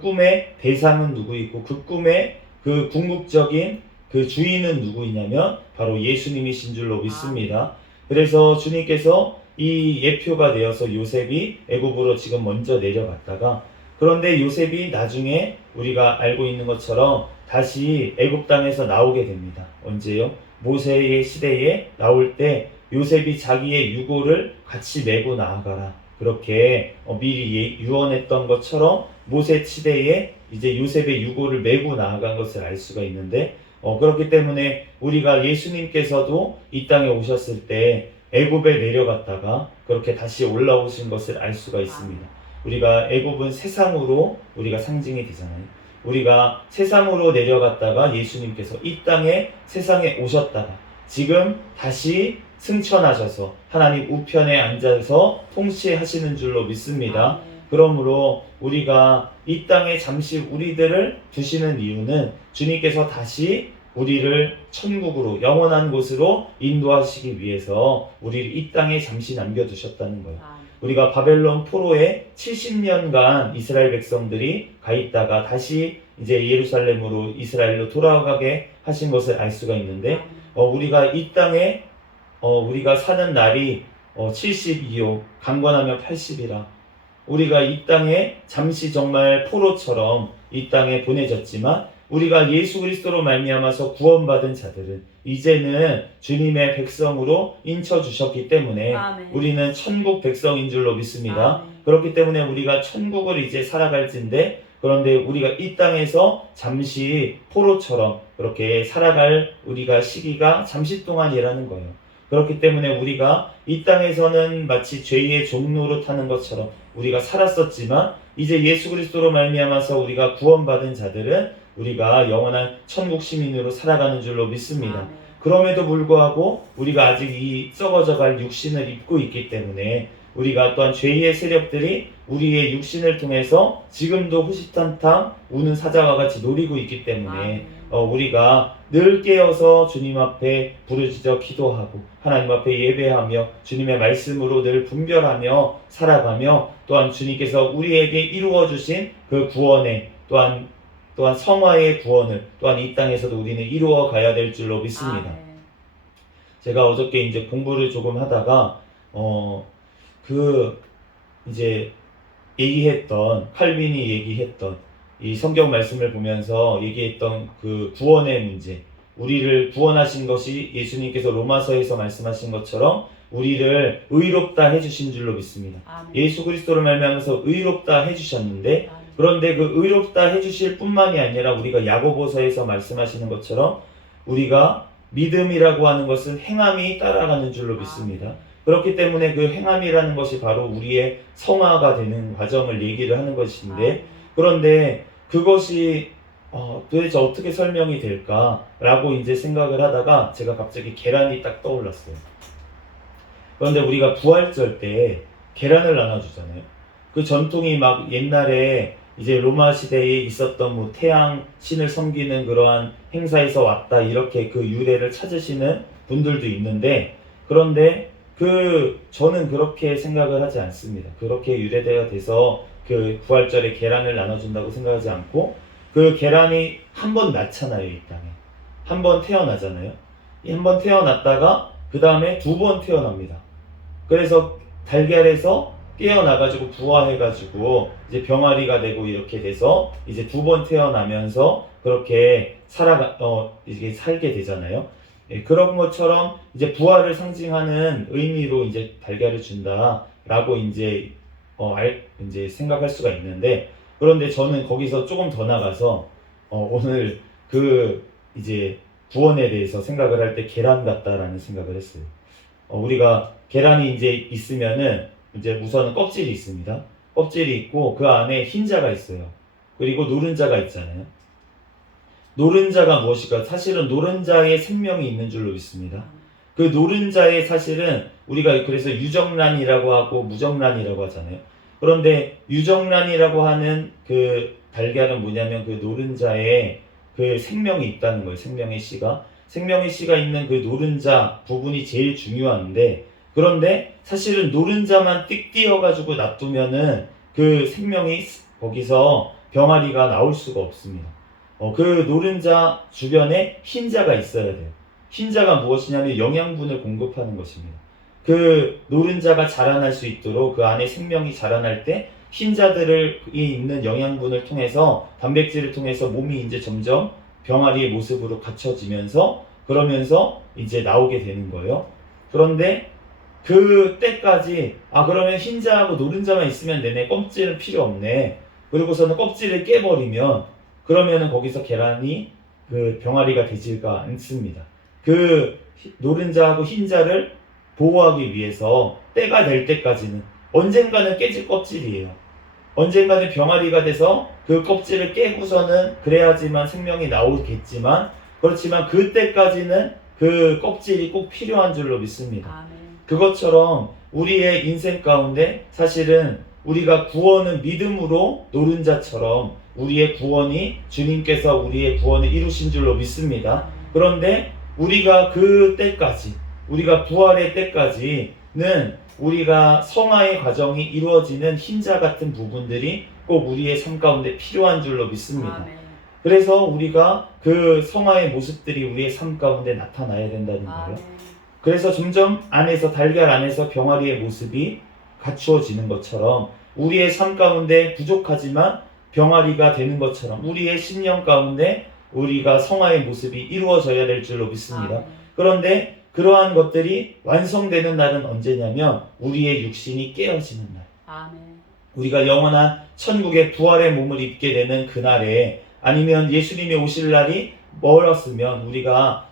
꿈의 대상은 누구이고 그 꿈의 그 궁극적인 그 주인은 누구이냐면 바로 예수님이신 줄로 믿습니다. 그래서 주님께서 이 예표가 되어서 요셉이 애굽으로 지금 먼저 내려갔다가, 그런데 요셉이 나중에 우리가 알고 있는 것처럼 다시 애굽 땅에서 나오게 됩니다. 언제요? 모세의 시대에 나올 때 요셉이 자기의 유고를 같이 메고 나아가라, 그렇게 미리 유언했던 것처럼 모세 시대에 이제 요셉의 유고를 메고 나아간 것을 알 수가 있는데, 그렇기 때문에 우리가 예수님께서도 이 땅에 오셨을 때 애굽에 내려갔다가 그렇게 다시 올라오신 것을 알 수가 있습니다. 우리가 애굽은 세상으로 우리가 상징이 되잖아요. 우리가 세상으로 내려갔다가 예수님께서 이 땅에 세상에 오셨다가 지금 다시 승천하셔서 하나님 우편에 앉아서 통치하시는 줄로 믿습니다. 그러므로 우리가 이 땅에 잠시 우리들을 두시는 이유는 주님께서 다시 우리를 천국으로 영원한 곳으로 인도하시기 위해서 우리를 이 땅에 잠시 남겨두셨다는 거예요. 우리가 바벨론 포로에 70년간 이스라엘 백성들이 가 있다가 다시 이제 예루살렘으로 이스라엘로 돌아가게 하신 것을 알 수가 있는데, 우리가 이 땅에 우리가 사는 날이 72요 강권하면 80이라 우리가 이 땅에 잠시 정말 포로처럼 이 땅에 보내졌지만 우리가 예수 그리스도로 말미암아서 구원받은 자들은 이제는 주님의 백성으로 인쳐주셨기 때문에 아멘. 우리는 천국 백성인 줄로 믿습니다. 아멘. 그렇기 때문에 우리가 천국을 이제 살아갈진데, 그런데 우리가 이 땅에서 잠시 포로처럼 그렇게 살아갈 우리가 시기가 잠시 동안이라는 거예요. 그렇기 때문에 우리가 이 땅에서는 마치 죄의 종로로 타는 것처럼 우리가 살았었지만 이제 예수 그리스도로 말미암아서 우리가 구원받은 자들은 우리가 영원한 천국 시민으로 살아가는 줄로 믿습니다. 그럼에도 불구하고 우리가 아직 이 썩어져갈 육신을 입고 있기 때문에 우리가 또한 죄의 세력들이 우리의 육신을 통해서 지금도 호시탄탕 우는 사자와 같이 노리고 있기 때문에 우리가 늘 깨어서 주님 앞에 부르짖어 기도하고 하나님 앞에 예배하며 주님의 말씀으로 늘 분별하며 살아가며, 또한 주님께서 우리에게 이루어 주신 그 구원의 또한 성화의 구원을 또한 이 땅에서도 우리는 이루어 가야 될 줄로 믿습니다. 제가 어저께 이제 공부를 조금 하다가 이제 칼빈이 얘기했던 이 성경 말씀을 보면서 얘기했던 그 구원의 문제, 우리를 구원하신 것이 예수님께서 로마서에서 말씀하신 것처럼 우리를 의롭다 해주신 줄로 믿습니다. 예수 그리스도를 말미암아서 의롭다 해주셨는데, 그런데 그 의롭다 해주실 뿐만이 아니라 우리가 야고보서에서 말씀하시는 것처럼 우리가 믿음이라고 하는 것은 행함이 따라가는 줄로 믿습니다. 그렇기 때문에 그 행함이라는 것이 바로 우리의 성화가 되는 과정을 얘기를 하는 것인데, 그런데 그것이 도대체 어떻게 설명이 될까라고 이제 생각을 하다가 제가 갑자기 계란이 딱 떠올랐어요. 그런데 우리가 부활절 때 계란을 나눠주잖아요. 그 전통이 막 옛날에 이제 로마 시대에 있었던 뭐 태양 신을 섬기는 그러한 행사에서 왔다 이렇게 그 유래를 찾으시는 분들도 있는데, 그런데 저는 그렇게 생각을 하지 않습니다. 그렇게 유래되어 돼서 그 부활절에 계란을 나눠준다고 생각하지 않고, 그 계란이 한 번 낳잖아요. 이 땅에 한 번 태어나잖아요. 이 한 번 태어났다가 그 다음에 두 번 태어납니다. 그래서 달걀에서 깨어나가지고 부화해가지고 이제 병아리가 되고 이렇게 돼서 이제 두 번 태어나면서 그렇게 이게 살게 되잖아요. 예, 그런 것처럼 이제 부활을 상징하는 의미로 이제 달걀을 준다라고 이제 이제 생각할 수가 있는데, 그런데 저는 거기서 조금 더 나가서 오늘 이제 구원에 대해서 생각을 할 때 계란 같다라는 생각을 했어요. 우리가 계란이 이제 있으면은 이제 우선은 껍질이 있습니다. 껍질이 있고 그 안에 흰자가 있어요. 그리고 노른자가 있잖아요. 노른자가 무엇일까? 사실은 노른자에 생명이 있는 줄로 믿습니다. 그 노른자에 사실은 우리가 그래서 유정란이라고 하고 무정란이라고 하잖아요. 그런데 유정란이라고 하는 그 달걀은 뭐냐면 그 노른자에 그 생명이 있다는 거예요. 생명의 씨가 있는 그 노른자 부분이 제일 중요한데, 그런데 사실은 노른자만 띡 띄어가지고 놔두면은 그 생명이 거기서 병아리가 나올 수가 없습니다. 그 노른자 주변에 흰자가 있어야 돼요. 흰자가 무엇이냐면 영양분을 공급하는 것입니다. 그 노른자가 자라날 수 있도록 그 안에 생명이 자라날 때 흰자들이 있는 영양분을 통해서, 단백질을 통해서 몸이 이제 점점 병아리의 모습으로 갖춰지면서 그러면서 이제 나오게 되는 거예요. 그런데 그때까지 그러면 흰자하고 노른자만 있으면 되네, 껍질은 필요 없네, 그리고서는 껍질을 깨버리면 그러면은 거기서 계란이 그 병아리가 되지가 않습니다. 그 노른자하고 흰자를 보호하기 위해서 때가 될 때까지는 언젠가는 깨질 껍질이에요. 언젠가는 병아리가 돼서 그 껍질을 깨고서는 그래야지만 생명이 나오겠지만, 그렇지만 그때까지는 그 껍질이 꼭 필요한 줄로 믿습니다. 아멘. 그것처럼 우리의 인생 가운데 사실은 우리가 구원은 믿음으로 노른자처럼 우리의 구원이 주님께서 우리의 구원을 이루신 줄로 믿습니다. 그런데 우리가 그 때까지, 우리가 부활의 때까지는 우리가 성화의 과정이 이루어지는 흰자 같은 부분들이 꼭 우리의 삶 가운데 필요한 줄로 믿습니다. 아멘. 그래서 우리가 그 성화의 모습들이 우리의 삶 가운데 나타나야 된다는 거예요. 아멘. 그래서 점점 달걀 안에서 병아리의 모습이 갖추어지는 것처럼 우리의 삶 가운데 부족하지만 병아리가 되는 것처럼 우리의 신령 가운데 우리가 성화의 모습이 이루어져야 될 줄로 믿습니다. 아멘. 그런데 그러한 것들이 완성되는 날은 언제냐면 우리의 육신이 깨어지는 날. 아멘. 우리가 영원한 천국의 부활의 몸을 입게 되는 그날에, 아니면 예수님이 오실 날이 멀었으면 우리가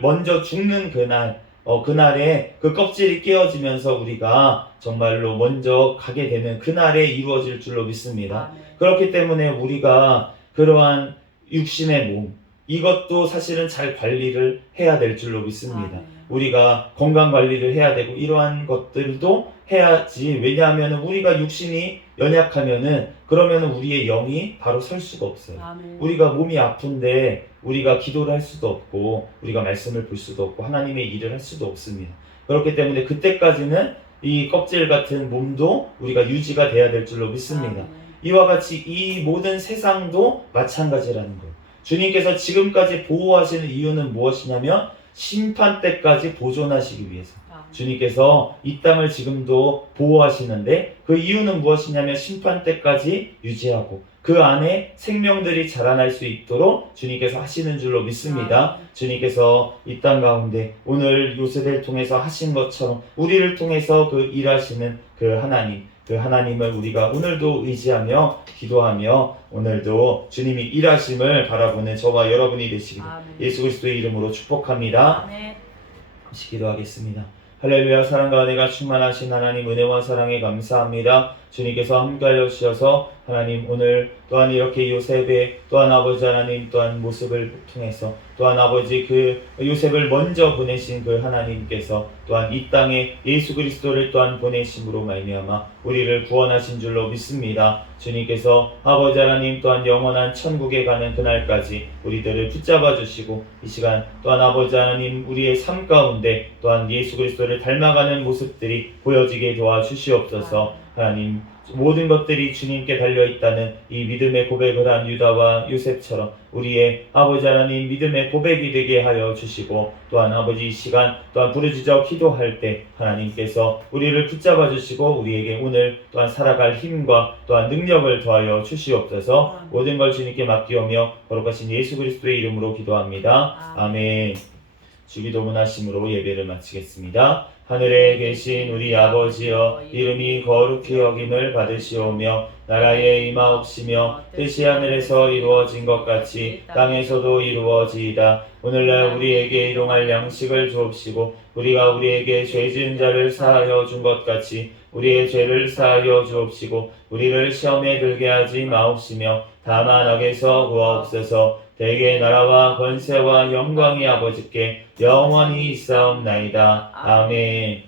먼저 죽는 그날, 그날에 그 껍질이 깨어지면서 우리가 정말로 먼저 가게 되는 그날에 이루어질 줄로 믿습니다. 아멘. 그렇기 때문에 우리가 그러한 육신의 몸, 이것도 사실은 잘 관리를 해야 될 줄로 믿습니다. 아멘. 우리가 건강 관리를 해야 되고 이러한 것들도 해야지. 왜냐하면 우리가 육신이 연약하면은 그러면은 우리의 영이 바로 설 수가 없어요. 아멘. 우리가 몸이 아픈데 우리가 기도를 할 수도 없고 우리가 말씀을 볼 수도 없고 하나님의 일을 할 수도 없습니다. 그렇기 때문에 그때까지는 이 껍질 같은 몸도 우리가 유지가 돼야 될 줄로 믿습니다. 아멘. 이와 같이 이 모든 세상도 마찬가지라는 거예요. 주님께서 지금까지 보호하시는 이유는 무엇이냐면 심판 때까지 보존하시기 위해서. 아멘. 주님께서 이 땅을 지금도 보호하시는데 그 이유는 무엇이냐면 심판 때까지 유지하고 그 안에 생명들이 자라날 수 있도록 주님께서 하시는 줄로 믿습니다. 주님께서 이 땅 가운데 오늘 요셉을 통해서 하신 것처럼 우리를 통해서 그 일하시는 그 하나님을 우리가 오늘도 의지하며 기도하며 오늘도 주님이 일하심을 바라보는 저와 여러분이 되시기를 예수 그리스도의 이름으로 축복합니다. 아멘. 같이 기도하겠습니다. 할렐루야. 사랑과 은혜가 충만하신 하나님, 은혜와 사랑에 감사합니다. 주님께서 함께하여 주셔서 하나님 오늘 또한 이렇게 요셉의 또한 아버지 하나님 또한 모습을 통해서 또한 아버지 그 요셉을 먼저 보내신 그 하나님께서 또한 이 땅에 예수 그리스도를 또한 보내심으로 말미암아 우리를 구원하신 줄로 믿습니다. 주님께서 아버지 하나님 또한 영원한 천국에 가는 그날까지 우리들을 붙잡아 주시고 이 시간 또한 아버지 하나님 우리의 삶 가운데 또한 예수 그리스도를 닮아가는 모습들이 보여지게 도와주시옵소서. 하나님 모든 것들이 주님께 달려있다는 이 믿음의 고백을 한 유다와 요셉처럼 우리의 아버지 하나님 믿음의 고백이 되게 하여 주시고 또한 아버지 이 시간 또한 부르짖어 기도할 때 하나님께서 우리를 붙잡아 주시고 우리에게 오늘 또한 살아갈 힘과 또한 능력을 더하여 주시옵소서. 모든 걸 주님께 맡기오며 거룩하신 예수 그리스도의 이름으로 기도합니다. 아멘. 주기도문 하심으로 예배를 마치겠습니다. 하늘에 계신 우리 아버지여, 이름이 거룩히 여김을 받으시오며 나라에 임하옵시며 뜻이 하늘에서 이루어진 것 같이 땅에서도 이루어지이다. 오늘날 우리에게 일용할 양식을 주옵시고 우리가 우리에게 죄 지은 자를 사하여 준 것 같이 우리의 죄를 사하여 주옵시고 우리를 시험에 들게 하지 마옵시며 다만 악에서 구하옵소서. 대개 나라와 권세와 영광이 아버지께 영원히 있사옵나이다. 아멘.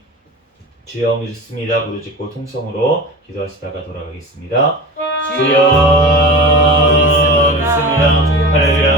주여 믿습니다. 부르짖고 통성으로 기도하시다가 돌아가겠습니다. 주여